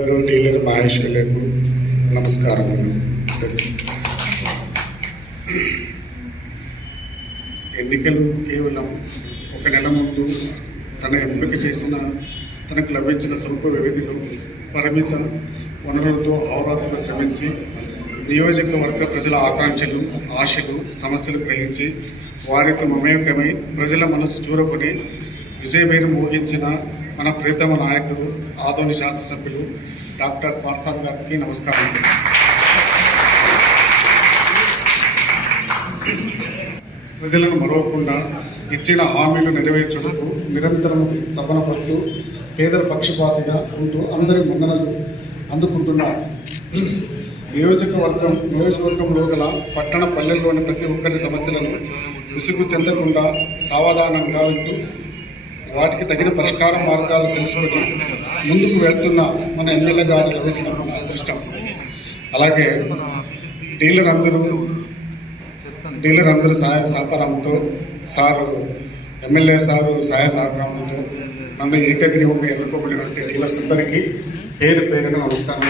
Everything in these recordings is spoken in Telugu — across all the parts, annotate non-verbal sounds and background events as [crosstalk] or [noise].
ఇద్దరు మహేష్ మహేశ్వరులకు నమస్కారం ఎన్నికలు కేవలం ఒక నెల ముందు తన ఎంపిక చేసిన తనకు లభించిన స్వల్ప వ్యవధిలో పరిమిత వనరులతో అవరాత్రులు శ్రమించి నియోజకవర్గ ప్రజల ఆకాంక్షలు ఆశలు సమస్యలు గ్రహించి వారితో మమేకమై ప్రజల మనసు చూరకొని విజయమేరు మోగించిన మన ప్రీతమ నాయకుడు ఆదోని సభ్యులు డాక్టర్ పార్సాద్ గారికి నమస్కారం. ప్రజలను మరవకుండా ఇచ్చిన హామీలు నెరవేర్చుటకు నిరంతరం తపన పడుతూ పేదల పక్షపాతిగా ఉంటూ అందరి మన్ననలు అందుకుంటున్నారు నియోజకవర్గం నియోజకవర్గంలో గల పట్టణ పల్లెల్లోని ప్రతి ఒక్కరి సమస్యలను విసుగు చెందకుండా సావధానంగా ఉంటూ వాటికి తగిన పరిష్కార మార్గాలు తెలుసుకుని ముందుకు వెళ్తున్న మన ఎమ్మెల్యే గారు లభించడం మన అదృష్టం. అలాగే డీలర్ అందరూ డీలర్ అందరూ సహాయ సహకారంతో సారు ఎమ్మెల్యే సారు సహాయ సహకారంతో నన్ను ఏకగ్రీవంగా ఎన్నుకోబడినటువంటి డీలర్స్ అందరికీ పేరు పేరున నమస్కారం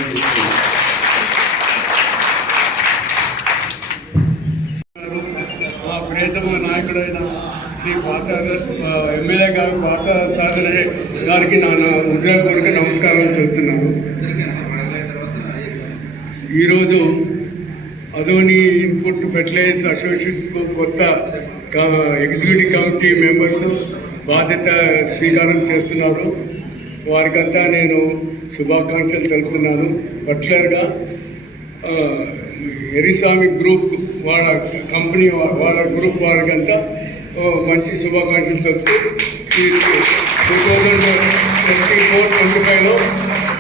ప్రేతమ నాయకుడైన శ్రీ పాత ఎమ్మెల్యే గారు పాత సాగర్ గారికి నా హృదయపూర్వక నమస్కారాలు చెబుతున్నాను. ఈరోజు అదోని ఇన్పుట్ ఫెర్టిలైజర్స్ అసోసియేషన్ కొత్త ఎగ్జిక్యూటివ్ కమిటీ మెంబర్స్ బాధ్యత స్వీకారం చేస్తున్నారు. వారికంతా నేను శుభాకాంక్షలు తెలుపుతున్నాను. పర్టికులర్గా ఎరిసామి ఎరిస్వామి గ్రూప్ వాళ్ళ కంపెనీ వాళ్ళ గ్రూప్ వారికంతా మంచి శుభాకాంక్షలు చెప్తూ ఈ two thousand twenty four twenty ఫైవ్లో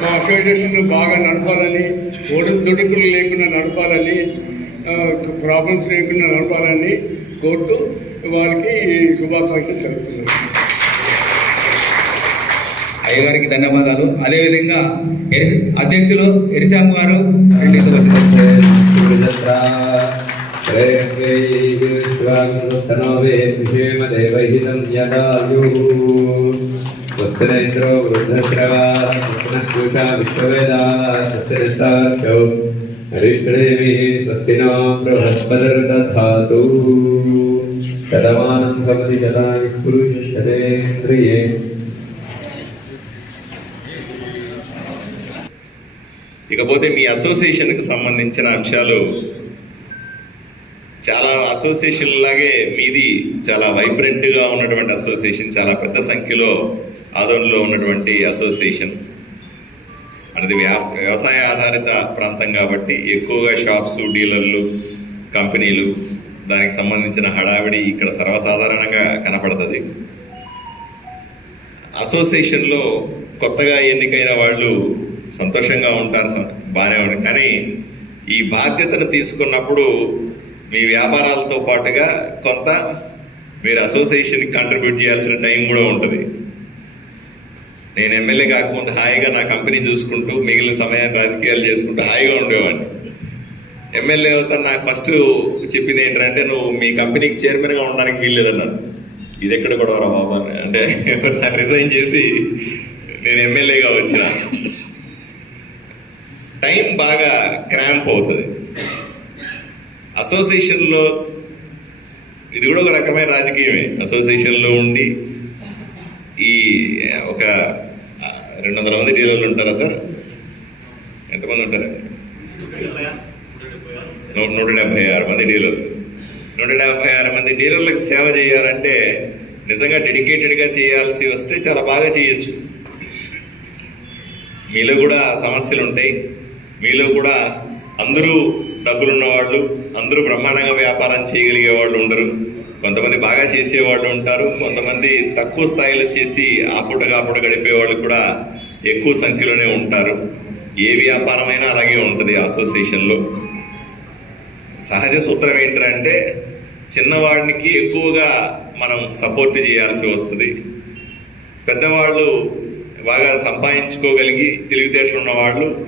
మా అసోసియేషన్ బాగా నడపాలని ఒడిదుడుకులు లేకుండా నడపాలని ప్రాబ్లమ్స్ లేకుండా నడపాలని కోరుతూ వాళ్ళకి శుభాకాంక్షలు తెలుపుతున్నాను అయ్యగారికి ధన్యవాదాలు అదేవిధంగా అధ్యక్షులు ఎరిశాము గారు ేమదేవహితం యదాయు స్వస్తినేంద్రో వృద్ధశ్రవా పూషా స్వస్తి నో బృహస్పతిర్దధాతు శతమానం భవతి శతాని పురుషేంద్రియే ఇకపోతే మీ అసోసియేషన్కి సంబంధించిన అంశాలు చాలా అసోసియేషన్ లాగే మీది చాలా వైబ్రెంట్గా ఉన్నటువంటి అసోసియేషన్ చాలా పెద్ద సంఖ్యలో ఆదోళనలో ఉన్నటువంటి అసోసియేషన్ అనేది వ్యవసాయ ఆధారిత ప్రాంతం కాబట్టి ఎక్కువగా షాప్స్ డీలర్లు కంపెనీలు దానికి సంబంధించిన హడావిడి ఇక్కడ సర్వసాధారణంగా కనపడుతుంది. అసోసియేషన్లో కొత్తగా ఎన్నికైన వాళ్ళు సంతోషంగా ఉంటారు బాగానే ఉంటారు కానీ ఈ బాధ్యతను తీసుకున్నప్పుడు మీ వ్యాపారాలతో పాటుగా కొంత మీరు అసోసియేషన్కి కంట్రిబ్యూట్ చేయాల్సిన టైం కూడా ఉంటుంది. నేను ఎమ్మెల్యే కాకముందు హాయిగా నా కంపెనీ చూసుకుంటూ మిగిలిన సమయాన్ని రాజకీయాలు చేసుకుంటూ హాయిగా ఉండేవాడిని. ఎమ్మెల్యే అవుతాను నాకు ఫస్ట్ చెప్పింది ఏంటంటే నువ్వు మీ కంపెనీకి చైర్మన్గా ఉండడానికి వీల్లేదన్నారు ఇది ఎక్కడ గొడవరా బాబు అని. అంటే [laughs] నాకు రిజైన్ చేసి నేను ఎమ్మెల్యేగా వచ్చిన. టైం బాగా క్రాంప్ అవుతుంది. అసోసియేషన్లో ఇది కూడా ఒక రకమైన రాజకీయమే. అసోసియేషన్లో ఉండి ఈ ఒక రెండు వందల మంది డీలర్లు ఉంటారా సార్? ఎంతమంది ఉంటారు? నూట డెబ్బై ఆరు మంది డీలర్లు. నూట డెబ్బై ఆరు మంది డీలర్లకు సేవ చేయాలంటే నిజంగా డెడికేటెడ్గా చేయాల్సి వస్తే చాలా బాగా చేయొచ్చు. మీలో కూడా సమస్యలు ఉంటాయి మీలో కూడా అందరూ డబ్బులు ఉన్నవాళ్ళు అందరూ బ్రహ్మాండంగా వ్యాపారం చేయగలిగే వాళ్ళు ఉండరు. కొంతమంది బాగా చేసేవాళ్ళు ఉంటారు. కొంతమంది తక్కువ స్థాయిలో చేసి ఆపుట కాపుట గడిపే వాళ్ళు కూడా ఎక్కువ సంఖ్యలోనే ఉంటారు. ఏ వ్యాపారమైనా అలాగే ఉంటుంది అసోసియేషన్లో. సహజ సూత్రం ఏంటంటే చిన్నవాడికి ఎక్కువగా మనం సపోర్ట్ చేయాల్సి వస్తుంది. పెద్దవాళ్ళు బాగా సంపాదించుకోగలిగి తెలివితేటలు ఉన్నవాళ్ళు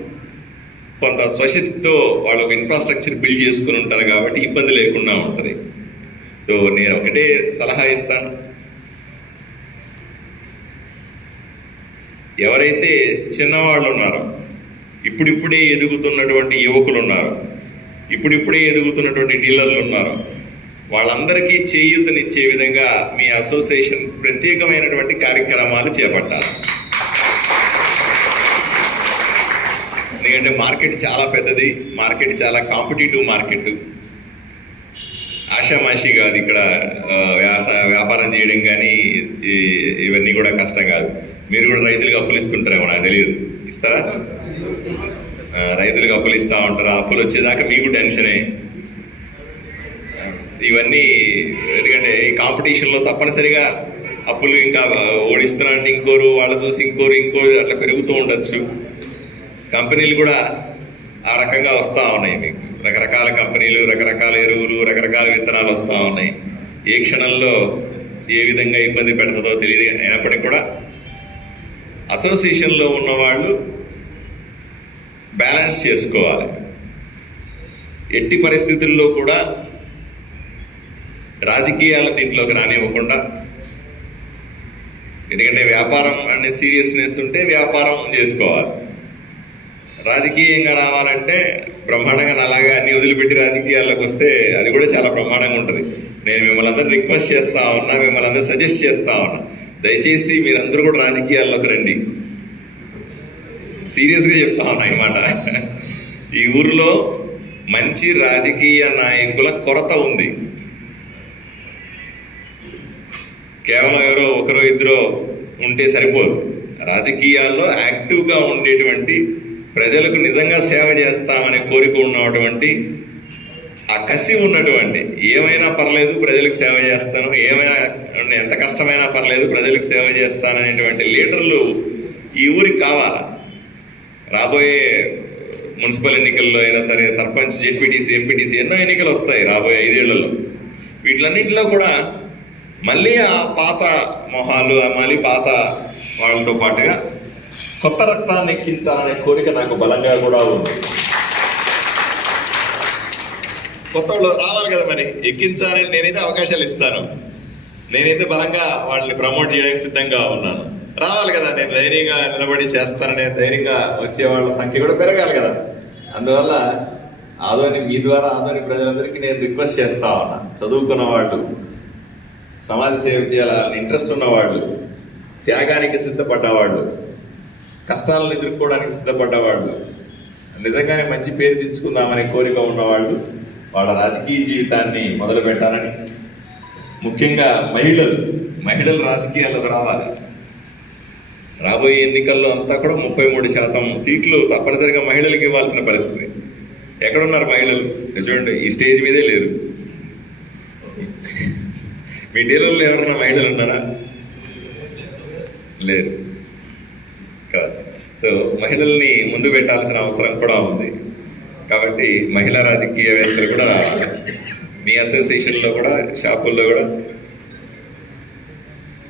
కొంత స్వశక్తితో వాళ్ళు ఒక ఇన్ఫ్రాస్ట్రక్చర్ బిల్డ్ చేసుకుని ఉంటారు కాబట్టి ఇబ్బంది లేకుండా ఉంటుంది. సో నేను ఒకటే సలహా ఇస్తాను. ఎవరైతే చిన్నవాళ్ళు ఉన్నారో ఇప్పుడిప్పుడే ఎదుగుతున్నటువంటి యువకులు ఉన్నారు ఇప్పుడిప్పుడే ఎదుగుతున్నటువంటి డీలర్లు ఉన్నారు వాళ్ళందరికీ చేయూతనిచ్చే విధంగా మీ అసోసియేషన్ ప్రత్యేకమైనటువంటి కార్యక్రమాలు చేపట్టాలి. ఎందుకంటే మార్కెట్ చాలా పెద్దది మార్కెట్ చాలా కాంపిటేటివ్ మార్కెట్. ఆషామాషి కాదు ఇక్కడ వ్యాసా వ్యాపారం చేయడం కానీ ఇవన్నీ కూడా కష్టం కాదు. మీరు కూడా రైతులకు అప్పులు ఇస్తుంటారేమో నాకు తెలియదు. ఇస్తారా? రైతులకు అప్పులు ఇస్తూ ఉంటారు. అప్పులు వచ్చేదాకా మీకు టెన్షనే. ఇవన్నీ ఎందుకంటే ఈ కాంపిటీషన్లో తప్పనిసరిగా అప్పులు ఇంకా ఓడిస్తున్నారంటే ఇంకోరు వాళ్ళు చూసి ఇంకోరు ఇంకోరు అట్లా పెరుగుతూ ఉండొచ్చు. కంపెనీలు కూడా ఆ రకంగా వస్తూ ఉన్నాయి మీకు. రకరకాల కంపెనీలు రకరకాల ఎరువులు రకరకాల విత్తనాలు వస్తూ ఉన్నాయి. ఏ క్షణంలో ఏ విధంగా ఇబ్బంది పెడుతుందో తెలియదు. అయినప్పటికీ కూడా అసోసియేషన్లో ఉన్నవాళ్ళు బ్యాలెన్స్ చేసుకోవాలి. ఎట్టి పరిస్థితుల్లో కూడా రాజకీయాలు దీంట్లోకి రానివ్వకుండా ఎందుకంటే వ్యాపారం అనే సీరియస్నెస్ ఉంటే వ్యాపారం చేసుకోవాలి. రాజకీయంగా రావాలంటే బ్రహ్మాండంగా అలాగా అన్ని వదిలిపెట్టి రాజకీయాల్లోకి వస్తే అది కూడా చాలా బ్రహ్మాండంగా ఉంటుంది. నేను మిమ్మల్ని అందరూ రిక్వెస్ట్ చేస్తా ఉన్నా మిమ్మల్ని అందరూ సజెస్ట్ చేస్తా ఉన్నా. దయచేసి మీరందరూ కూడా రాజకీయాల్లోకి రండి. సీరియస్గా చెప్తా ఉన్నా ఈ మాట. ఈ ఊరిలో మంచి రాజకీయ నాయకుల కొరత ఉంది. కేవలం ఎవరో ఒకరో ఇద్దరో ఉంటే సరిపోదు. రాజకీయాల్లో యాక్టివ్గా ఉండేటువంటి ప్రజలకు నిజంగా సేవ చేస్తామనే కోరిక ఉన్నటువంటి ఆ కసి ఉన్నటువంటి ఏమైనా పర్లేదు ప్రజలకు సేవ చేస్తాను ఏమైనా ఎంత కష్టమైనా పర్లేదు ప్రజలకు సేవ చేస్తాననేటువంటి లీడర్లు ఈ ఊరికి కావాలా? రాబోయే మున్సిపల్ ఎన్నికల్లో అయినా సరే సర్పంచ్ జెడ్పీటీసీ ఎంపీటీసీ ఎన్నో ఎన్నికలు వస్తాయి రాబోయే ఐదేళ్ళలో. వీటిలన్నింటిలో కూడా మళ్ళీ ఆ పాత మొహాలు ఆ మళ్ళీ పాత వాళ్ళతో పాటుగా కొత్త రక్తాన్ని ఎక్కించాలనే కోరిక నాకు బలంగా కూడా ఉంది. కొత్త వాళ్ళు రావాలి కదా మరి ఎక్కించాలని నేనైతే అవకాశాలు ఇస్తాను. నేనైతే బలంగా వాళ్ళని ప్రమోట్ చేయడానికి సిద్ధంగా ఉన్నాను. రావాలి కదా నేను ధైర్యంగా నిలబడి చేస్తాననే ధైర్యంగా వచ్చే వాళ్ళ సంఖ్య కూడా పెరగాలి కదా. అందువల్ల ఆదోని మీ ద్వారా ఆదోని ప్రజలందరికీ నేను రిక్వెస్ట్ చేస్తా ఉన్నా. చదువుకున్న వాళ్ళు సమాజ సేవ చేయాలని ఇంట్రెస్ట్ ఉన్నవాళ్ళు త్యాగానికి సిద్ధపడ్డవాళ్ళు కష్టాలను ఎదుర్కోవడానికి సిద్ధపడ్డవాళ్ళు. నిజంగానే మంచి పేరు తెచ్చుకుందామనే కోరిక ఉన్నవాళ్ళు వాళ్ళ రాజకీయ జీవితాన్ని మొదలు పెట్టాలని ముఖ్యంగా మహిళలు మహిళలు రాజకీయాల్లోకి రావాలి. రాబోయే ఎన్నికల్లో అంతా కూడా ముప్పై మూడు శాతం సీట్లు తప్పనిసరిగా మహిళలకు ఇవ్వాల్సిన పరిస్థితి. ఎక్కడున్నారు మహిళలు? చూడండి ఈ స్టేజ్ మీదే లేరు. మీ డీలర్లు ఎవరన్నా మహిళలు ఉన్నారా? లేరు. కాదు. సో మహిళల్ని ముందు పెట్టాల్సిన అవసరం కూడా ఉంది. కాబట్టి మహిళా రాజకీయవేత్తలు కూడా రావాలి. మీ అసోసియేషన్లో కూడా షాపుల్లో కూడా.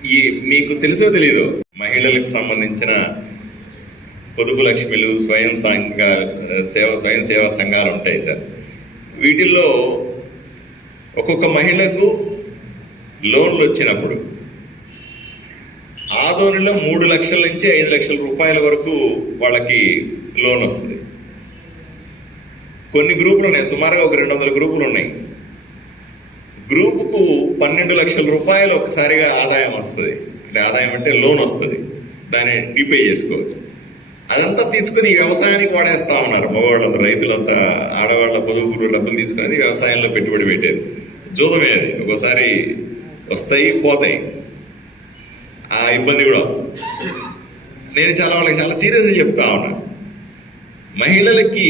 ఈ మీకు తెలుసో తెలియదు మహిళలకు సంబంధించిన పొదుపు లక్ష్మిలు స్వయం సంఘ సేవ స్వయం సేవా సంఘాలు ఉంటాయి సార్. వీటిల్లో ఒక్కొక్క మహిళకు లోన్లు వచ్చినప్పుడు ఆదోనిలో మూడు లక్షల నుంచి ఐదు లక్షల రూపాయల వరకు వాళ్ళకి లోన్ వస్తుంది. కొన్ని గ్రూపులు ఉన్నాయి. సుమారుగా ఒక రెండు వందల గ్రూపులు ఉన్నాయి. గ్రూపుకు పన్నెండు లక్షల రూపాయలు ఒకసారిగా ఆదాయం వస్తుంది. అంటే ఆదాయం అంటే లోన్ వస్తుంది. దాన్ని రీపే చేసుకోవచ్చు. అదంతా తీసుకుని వ్యవసాయానికి వాడేస్తా ఉన్నారు. మగవాళ్ళంతా రైతులంతా ఆడవాళ్ళ పొదుగురు డబ్బులు తీసుకుని వ్యవసాయంలో పెట్టుబడి పెట్టేది. జూదమే అది. ఒక్కోసారి వస్తాయి పోతాయి. ఇబ్బంది కూడా. నేను చాలా వాళ్ళకి చాలా సీరియస్గా చెప్తా ఉన్నా. మహిళలకి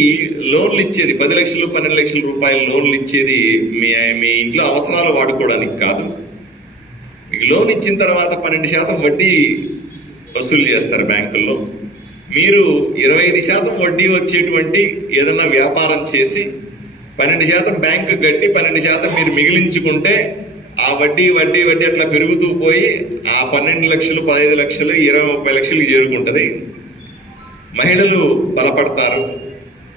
లోన్లు ఇచ్చేది పది లక్షలు పన్నెండు లక్షల రూపాయల లోన్లు ఇచ్చేది మీ మీ ఇంట్లో అవసరాలు వాడుకోవడానికి కాదు. మీకు లోన్ ఇచ్చిన తర్వాత పన్నెండు శాతం వడ్డీ వసూలు చేస్తారు బ్యాంకుల్లో. మీరు ఇరవై ఐదు శాతం వడ్డీ వచ్చేటువంటి ఏదన్నా వ్యాపారం చేసి పన్నెండు శాతం బ్యాంకు కట్టి పన్నెండు శాతం మీరు మిగిలించుకుంటే ఆ వడ్డీ వడ్డీ వడ్డీ అట్లా పెరుగుతూ పోయి ఆ పన్నెండు లక్షలు పదహైదు లక్షలు ఇరవై ముప్పై లక్షలు చేరుకుంటుంది. మహిళలు బలపడతారు.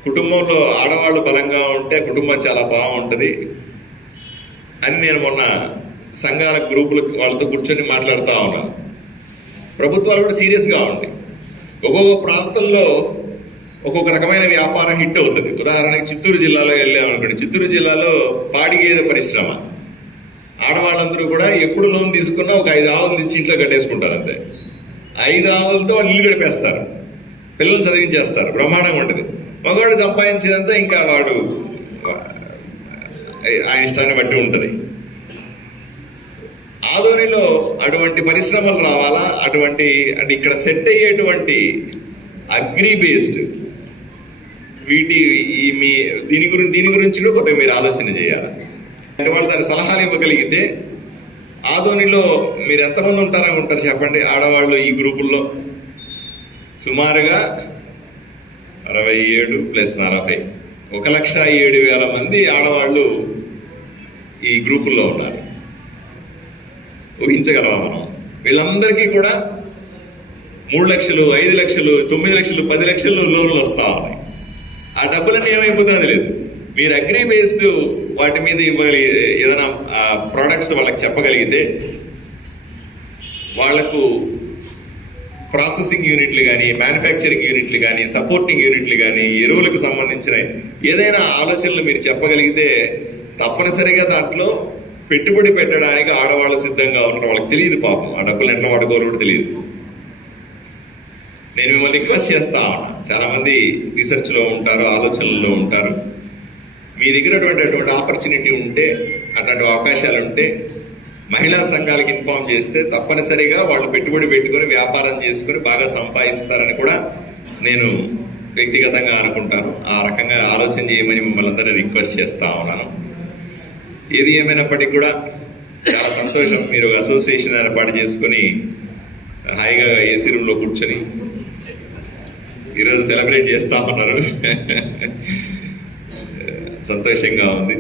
కుటుంబంలో ఆడవాళ్ళు బలంగా ఉంటే కుటుంబం చాలా బాగుంటుంది. అని నేను మొన్న సంఘాల గ్రూపులు వాళ్ళతో కూర్చొని మాట్లాడుతూ ఉన్నాను ప్రభుత్వాలు కూడా సీరియస్గా ఉంది. ఒక్కొక్క ప్రాంతంలో ఒక్కొక్క రకమైన వ్యాపారం హిట్ అవుతుంది. ఉదాహరణకి చిత్తూరు జిల్లాలో వెళ్ళామనుకోండి. చిత్తూరు జిల్లాలో పాడి గేదె పరిశ్రమ. ఆడవాళ్ళందరూ కూడా ఎప్పుడు లోన్ తీసుకున్నా ఒక ఐదు ఆవులు తెచ్చి ఇంట్లో కట్టేసుకుంటారు అంతే. ఐదు ఆవులతో వాళ్ళు ఇల్లు గడిపేస్తారు. పిల్లలు చదివించేస్తారు. బ్రహ్మాండంగా ఉంటుంది. మగవాడు సంపాదించేదంతా ఇంకా వాడు ఆ ఇష్టాన్ని బట్టి ఉంటుంది. ఆదోనిలో అటువంటి పరిశ్రమలు రావాలా? అటువంటి అంటే ఇక్కడ సెట్ అయ్యేటువంటి అగ్రి బేస్డ్ వీటి ఈ మీ దీని గురించి దీని గురించి కూడా కొద్దిగా మీరు ఆలోచన చేయాలి? వాళ్ళు దాని సలహాలు ఇవ్వగలిగితే ఆదోనిలో మీరు ఎంతమంది ఉంటారని ఉంటారు చెప్పండి. ఆడవాళ్ళు ఈ గ్రూపుల్లో సుమారుగా అరవై ఏడు ప్లస్ నలభై. ఒక లక్ష ఏడు వేల మంది ఆడవాళ్ళు ఈ గ్రూపుల్లో ఉన్నారు ఊహించగలవా మనం? వీళ్ళందరికీ కూడా మూడు లక్షలు ఐదు లక్షలు తొమ్మిది లక్షలు పది లక్షలు లోన్లు వస్తా ఉన్నాయి. ఆ డబ్బులన్నీ ఏమైపోతున్నది లేదు మీరు అగ్రి బేస్డ్ వాటి మీద ఇవ్వగలిగే ఏదైనా ప్రోడక్ట్స్ వాళ్ళకి చెప్పగలిగితే వాళ్ళకు ప్రాసెసింగ్ యూనిట్లు కానీ మ్యానుఫ్యాక్చరింగ్ యూనిట్లు కానీ సపోర్టింగ్ యూనిట్లు కానీ ఎరువులకు సంబంధించిన ఏదైనా ఆలోచనలు మీరు చెప్పగలిగితే తప్పనిసరిగా దాంట్లో పెట్టుబడి పెట్టడానికి ఆడవాళ్ళు సిద్ధంగా ఉన్నారు వాళ్ళకి తెలియదు పాపం. ఆ డబ్బులు ఎట్లా వాడుకోరు కూడా తెలియదు. నేను మిమ్మల్ని రిక్వెస్ట్ చేస్తా ఉన్నా. చాలామంది రీసెర్చ్లో ఉంటారు ఆలోచనల్లో ఉంటారు. మీ దగ్గర అటువంటి ఆపర్చునిటీ ఉంటే అటువంటి అవకాశాలు ఉంటే మహిళా సంఘాలకు ఇన్ఫార్మ్ చేస్తే తప్పనిసరిగా వాళ్ళు పెట్టుబడి పెట్టుకొని వ్యాపారం చేసుకొని బాగా సంపాదిస్తారని కూడా నేను వ్యక్తిగతంగా అనుకుంటాను. ఆ రకంగా ఆలోచన చేయమని మిమ్మల్ని అందరినీ రిక్వెస్ట్ చేస్తా ఉన్నాను. ఏది ఏమైనప్పటికీ కూడా చాలా సంతోషం. మీరు ఒక అసోసియేషన్ ఏర్పాటు చేసుకొని హాయిగా ఏసీ రూమ్లో కూర్చొని ఈరోజు సెలబ్రేట్ చేస్తా ఉన్నారు. సంతోషంగా ఉంది.